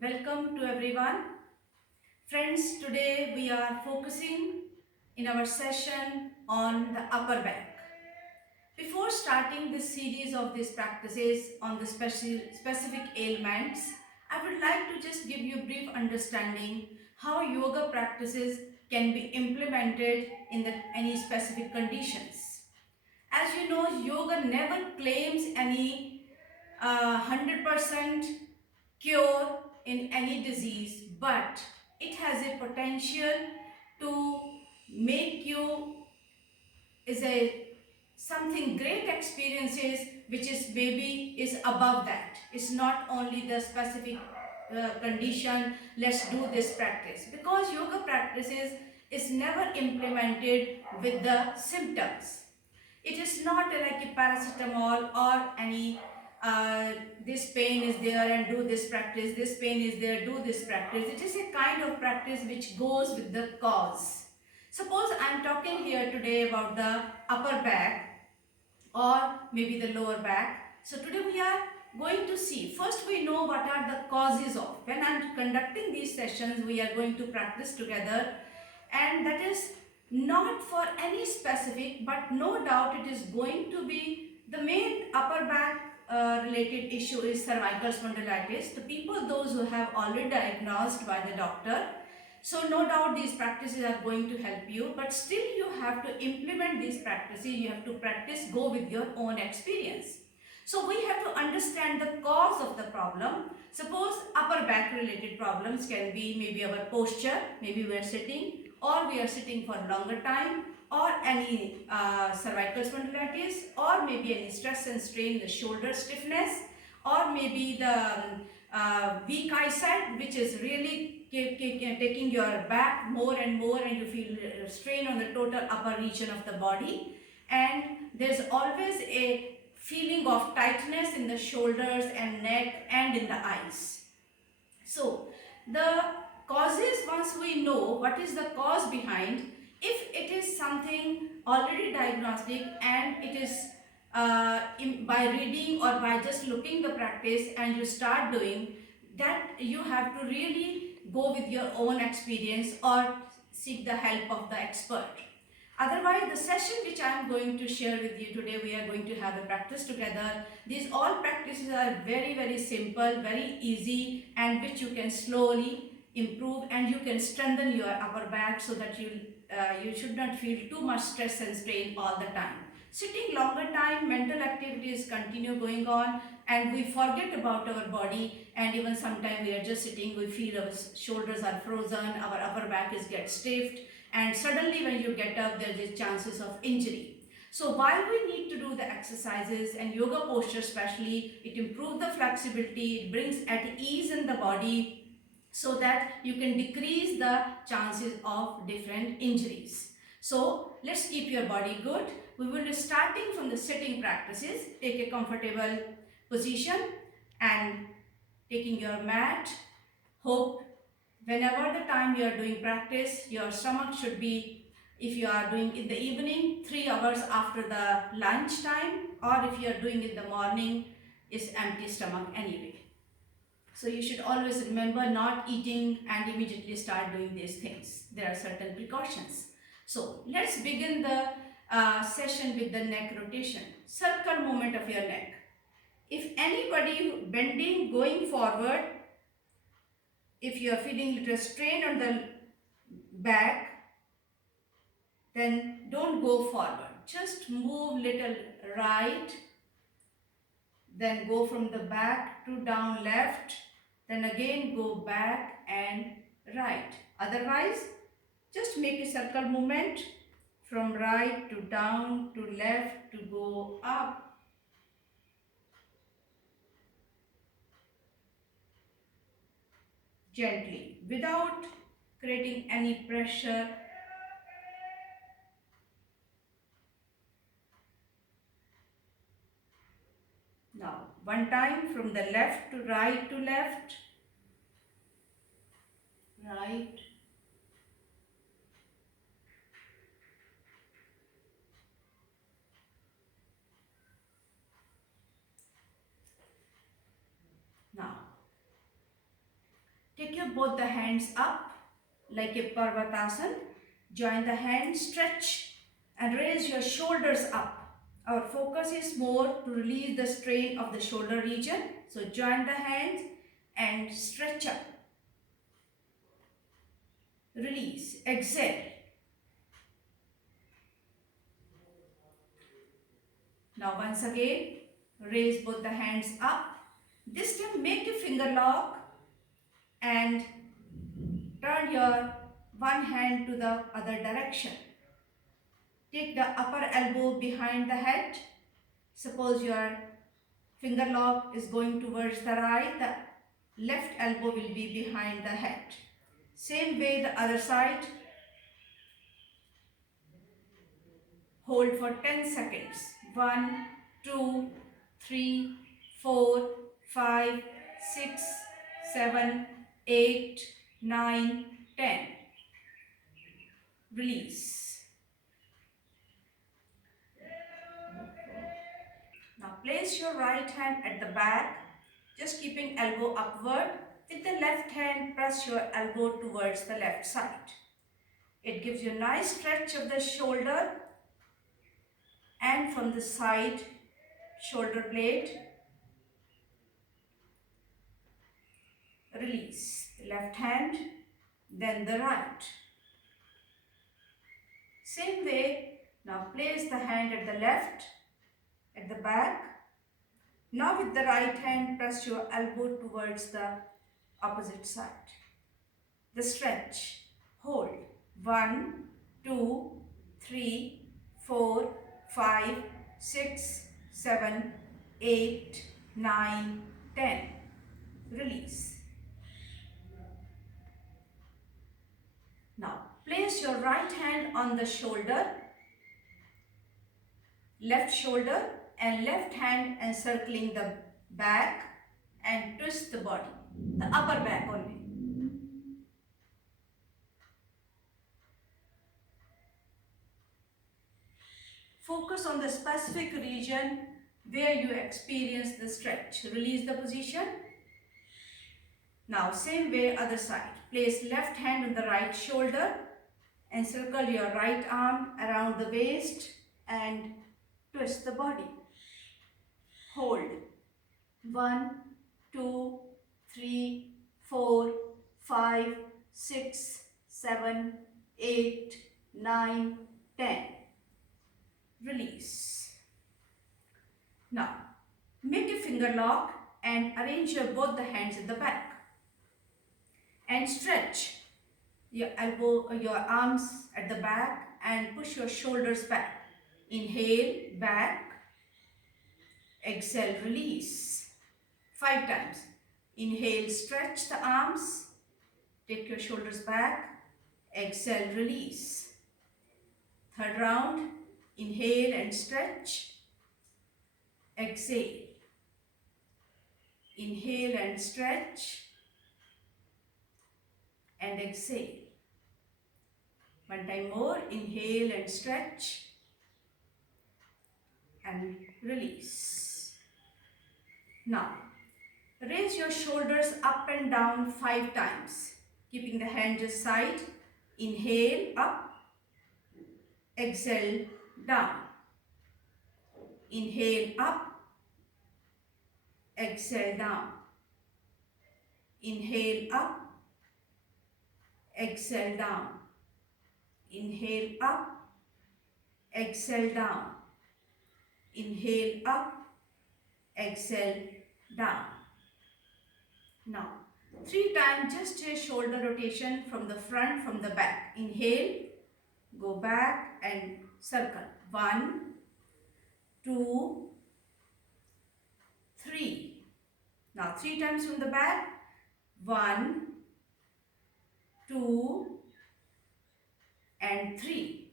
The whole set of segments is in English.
Welcome to everyone. Friends, today we are focusing in our session on the upper back. Before starting this series of these practices on the specific ailments, I would like to just give you a brief understanding how yoga practices can be implemented in any specific conditions. As you know, yoga never claims any 100% cure in any disease, but it has a potential to make you is a something great experiences which is maybe is above that. It's not only the specific condition, let's do this practice, because yoga practices is never implemented with the symptoms. It is not like a paracetamol or any this pain is there and do this practice, this pain is there, do this practice. It is a kind of practice which goes with the cause. Suppose I am talking here today about the upper back or maybe the lower back. So today we are going to see, first we know what are the causes of. When I am conducting these sessions, we are going to practice together, and that is not for any specific, but no doubt it is going to be the main upper back related issue is cervical spondylitis. The people, those who have already diagnosed by the doctor, so no doubt these practices are going to help you, but still you have to implement these practices. You have to practice, go with your own experience. So we have to understand the cause of the problem. Suppose upper back related problems can be maybe our posture, maybe we are sitting or we are sitting for a longer time, or any cervical spondylitis, or maybe any stress and strain, the shoulder stiffness, or maybe the weak eyesight, which is really taking your back more and more, and you feel strain on the total upper region of the body, and there's always a feeling of tightness in the shoulders and neck and in the eyes. So the causes, once we know what is the cause behind, if it is something already diagnostic and it is by reading or by just looking the practice and you start doing that, you have to really go with your own experience or seek the help of the expert. Otherwise, the session which I am going to share with you today, we are going to have a practice together. These all practices are very simple, very easy, and which you can slowly improve, and you can strengthen your upper back so that you should not feel too much stress and strain all the time. Sitting longer time, mental activities continue going on, and we forget about our body, and even sometimes we are just sitting, we feel our shoulders are frozen, our upper back is get stiffed, and suddenly when you get up there is chances of injury. So while we need to do the exercises and yoga posture especially, it improves the flexibility, it brings at ease in the body so that you can decrease the chances of different injuries. So let's keep your body good. We will be starting from the sitting practices. Take a comfortable position and taking your mat. Hope whenever the time you are doing practice, your stomach should be, if you are doing in the evening, 3 hours after the lunch time, or if you are doing in the morning, is empty stomach anyway. So you should always remember not eating and immediately start doing these things. There are certain precautions. So let's begin the session with the neck rotation. Circle movement of your neck. If anybody bending, going forward, if you are feeling little strain on the back, then don't go forward. Just move little right, then go from the back to down left, then again go back and right. Otherwise, just make a circle movement from right to down to left to go up. Gently, without creating any pressure. Now, one time from the left to right to left, right. Now, Take your both the hands up like a Parvatasana. Join the hands, stretch and raise your shoulders up. Our focus is more to release the strain of the shoulder region. So join the hands and stretch up. Release. Exhale. Now once again, raise both the hands up. This time make a finger lock and turn your one hand to the other direction. Take the upper elbow behind the head. Suppose your finger lock is going towards the right, the left elbow will be behind the head. Same way the other side. Hold for 10 seconds. 1, 2, 3, 4, 5, 6, 7, 8, 9, 10. Release. Now place your right hand at the back, just keeping elbow upward. With the left hand, press your elbow towards the left side. It gives you a nice stretch of the shoulder and from the side shoulder blade. Release. The left hand, then the right. Same way, now place the hand at the left, at the back. Now with the right hand, press your elbow towards the opposite side. The stretch. Hold. 1, 2, 3, 4, 5, 6, 7, 8, 9, 10. Release. Now place your right hand on the shoulder, left shoulder, and left hand encircling the back and twist the body, the upper back only. Focus on the specific region where you experience the stretch. Release the position. Now same way other side. Place left hand on the right shoulder, encircle your right arm around the waist and twist the body. Hold. 1, 2, 3, 4, 5, 6, 7, 8, 9, 10. Release. Now, make a finger lock and arrange your both the hands at the back. And stretch your elbow, your arms at the back and push your shoulders back. Inhale, back. Exhale, release. 5 times. Inhale, stretch the arms. Take your shoulders back. Exhale, release. Third round. Inhale and stretch. Exhale. Inhale and stretch. And exhale. One time more. Inhale and stretch. And release. Now, raise your shoulders up and down 5 times. Keeping the hands aside. Inhale, up. Exhale, down. Inhale, up. Exhale, down. Inhale, up. Exhale, down. Inhale, up. Exhale, down. Inhale, up. Exhale, down. Now, 3 times just a shoulder rotation from the front, from the back. Inhale, go back and circle. 1, 2, 3. Now 3 times from the back. 1, 2, and 3.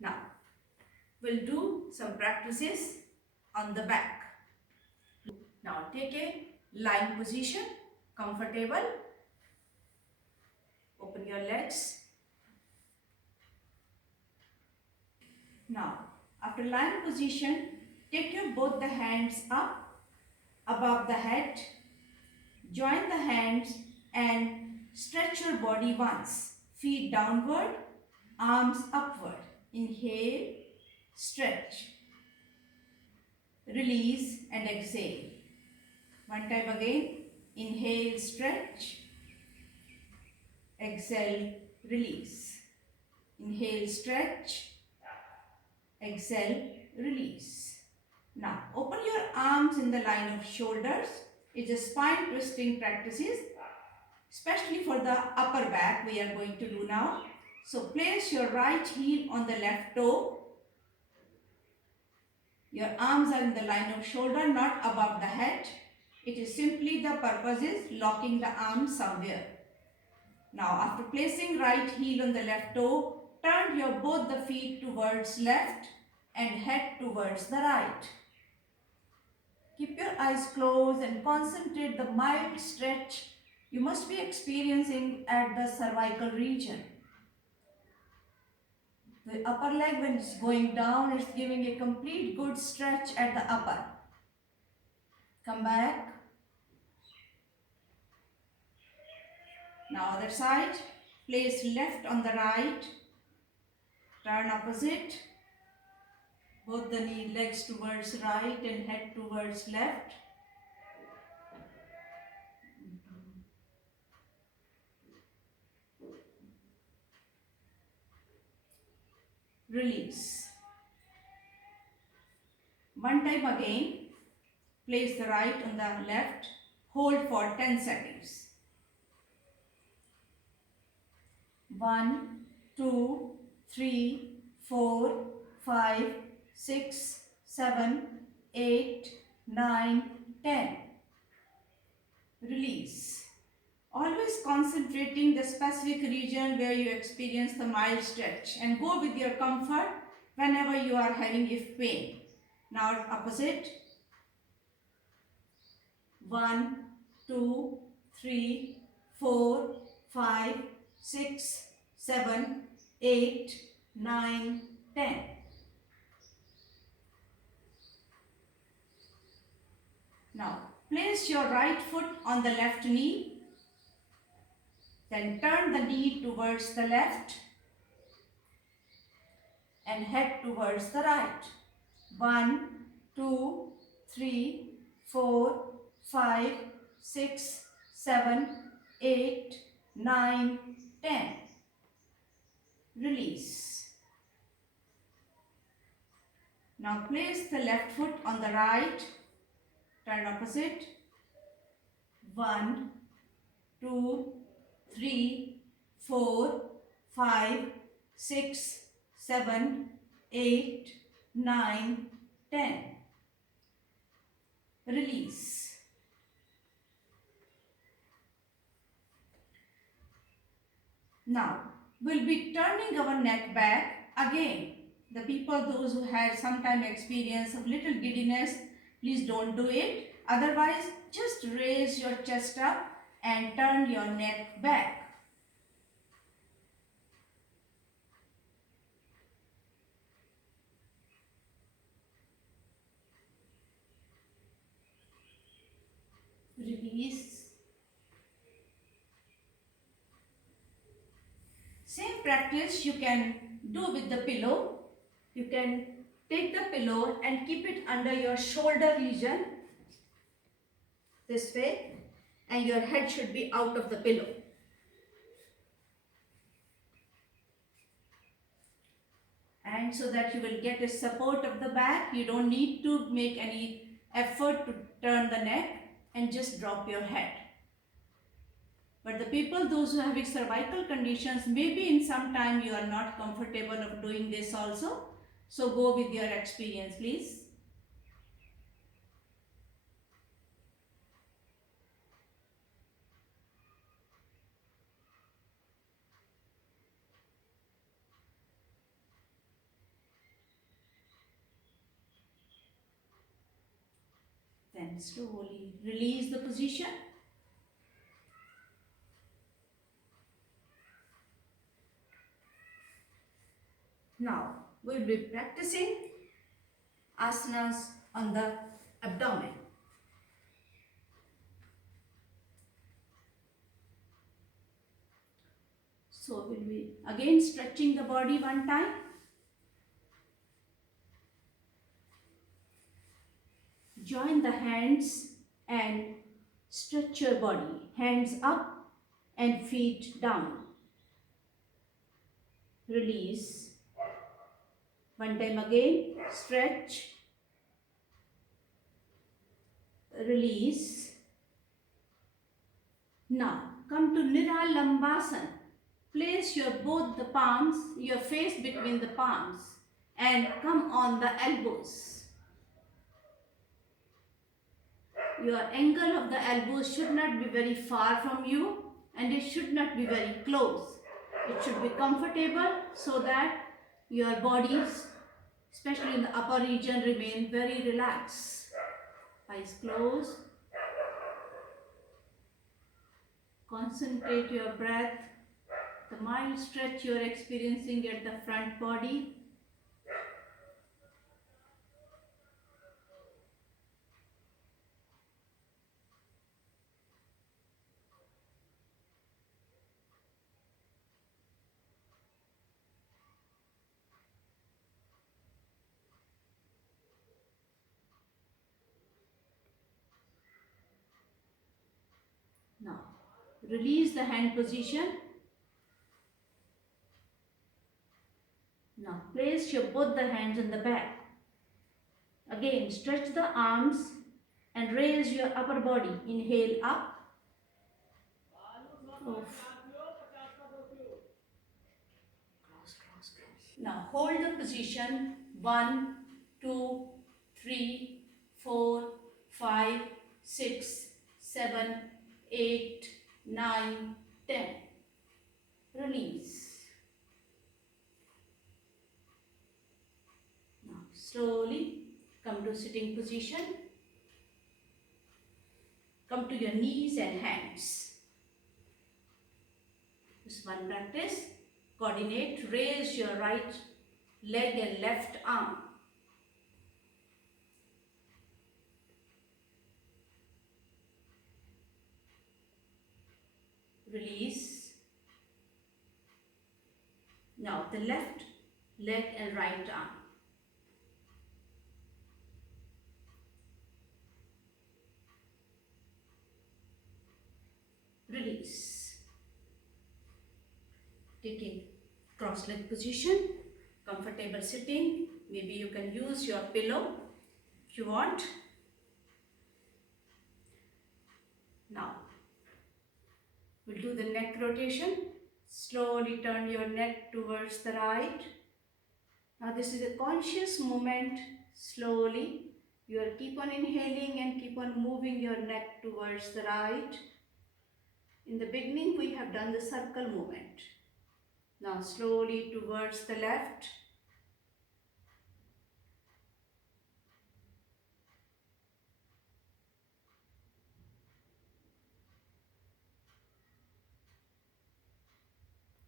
Now we'll do some practices on the back. Now take a lying position, comfortable. Open your legs. Now after lying position, take your both the hands up above the head. Join the hands and stretch your body once. Feet downward, arms upward. Inhale, stretch. Release and exhale. One time again. Inhale, stretch. Exhale, release. Inhale, stretch. Exhale, release. Now, open your arms in the line of shoulders. It's a spine twisting practices, especially for the upper back we are going to do now. So, place your right heel on the left toe. Your arms are in the line of shoulder, not above the head. It is simply the purpose is locking the arms somewhere. Now, after placing right heel on the left toe, turn your both the feet towards left and head towards the right. Keep your eyes closed and concentrate the mild stretch you must be experiencing at the cervical region. The upper leg, when it's going down, it's giving a complete good stretch at the upper. Come back. Now other side. Place left on the right. Turn opposite. Both the knee legs towards right and head towards left. Release. One time again. Place the right on the left. Hold for 10 seconds. 1, 2, 3, 4, 5, 6, 7, 8, 9, 10. Release. Always concentrating the specific region where you experience the mild stretch and go with your comfort whenever you are having if pain. Now opposite. 1, 2, 3, 4, 5, 6, 7, 8, 9, 10. Now, place your right foot on the left knee. Then turn the knee towards the left and head towards the right. 1, 2, 3, 4, 5, 6, 7, 8, 9, 10. Release. Now place the left foot on the right. Turn opposite. 1, 2, 3, 4, 5, 6, 7, 8, 9, 10. Release. Now, we'll be turning our neck back again. The people, those who had some time experience of little giddiness, please don't do it. Otherwise, just raise your chest up and turn your neck back. Release. Same practice you can do with the pillow. You can take the pillow and keep it under your shoulder region this way, and your head should be out of the pillow. And so that you will get a support of the back, you don't need to make any effort to turn the neck and just drop your head. But the people, those who are having cervical conditions, maybe in some time you are not comfortable of doing this also. So go with your experience, please. Then slowly release the position. Now, we will be practicing asanas on the abdomen. So we'll be again stretching the body one time. Join the hands and stretch your body. Hands up and feet down. Release. One time again. Stretch. Release. Now come to Niralambasana. Place your both the palms, your face between the palms and come on the elbows. Your angle of the elbows should not be very far from you and it should not be very close. It should be comfortable so that your bodies, especially in the upper region, remain very relaxed. Eyes closed. Concentrate your breath. The mild stretch you are experiencing at the front body. Now, release the hand position. Now, place your both the hands on the back. Again, stretch the arms and raise your upper body. Inhale up. Off. Now, hold the position. 1, 2, 3, 4, 5, 6, 7, 8, 9, 10. Release. Now, slowly come to sitting position. Come to your knees and hands. This one practice. Coordinate. Raise your right leg and left arm. Release. Now the left leg and right arm. Release. Taking cross leg position, comfortable sitting. Maybe you can use your pillow if you want. Now we'll do the neck rotation. Slowly turn your neck towards the right. Now this is a conscious movement. Slowly you will keep on inhaling and keep on moving your neck towards the right. In the beginning we have done the circle movement. Now slowly towards the left.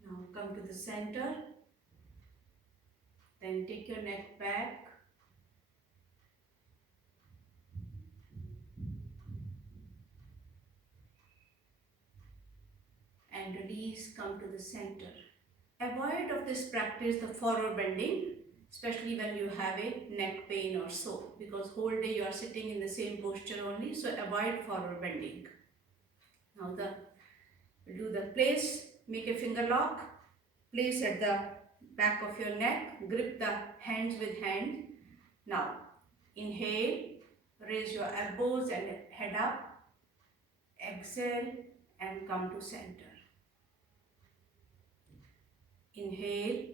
Now come to the center. Then take your neck back. And release, come to the center. Avoid of this practice the forward bending, especially when you have a neck pain or so, because whole day you are sitting in the same posture only, so avoid forward bending. Now we'll do the place, make a finger lock, place at the back of your neck, grip the hands with hand. Now inhale, raise your elbows and head up, exhale and come to center. Inhale,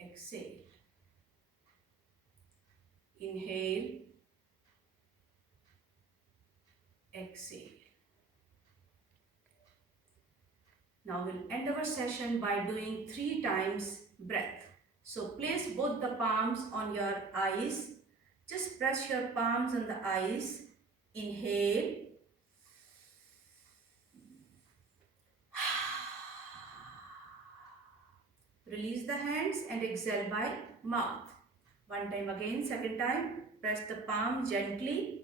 exhale, inhale, exhale. Now we'll end our session by doing 3 times breath. So place both the palms on your eyes. Just press your palms on the eyes. Inhale. Release the hands and exhale by mouth. One time again, second time. Press the palm gently.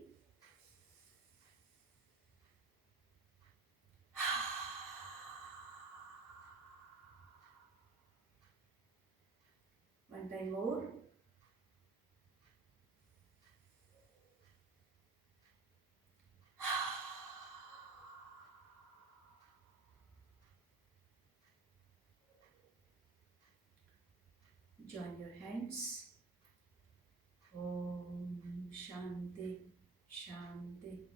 One time more. Join your hands. Om Shanti, Shanti,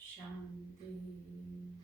Shanti.